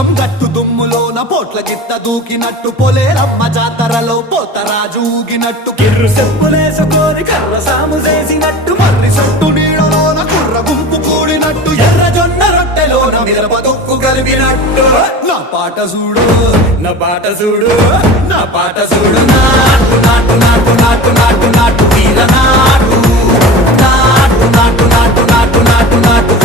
పోచం గట్టు దుమ్ములోన పోట్ల గిత్త దూకినట్టు పొలేరమ్మ జాతరలో పోతరాజు ఊగినట్టు కిర్రు చెప్పులేసుకొని కర్ర సాము చేసినట్టు మర్రి సొట్టు నీడలోన కుర్ర గుంపు కూడినట్టు ఎర్ర జొన్న రొట్టెలోన మిరప దొక్కు కలిపినట్టు నా పాట చూడు నా పాట చూడు నా పాట చూడు నాటు నాటు నాటు నాటు నాటు నాటు వీర నాటు నాటు నాటు నాటు నాటు నాటు నాటు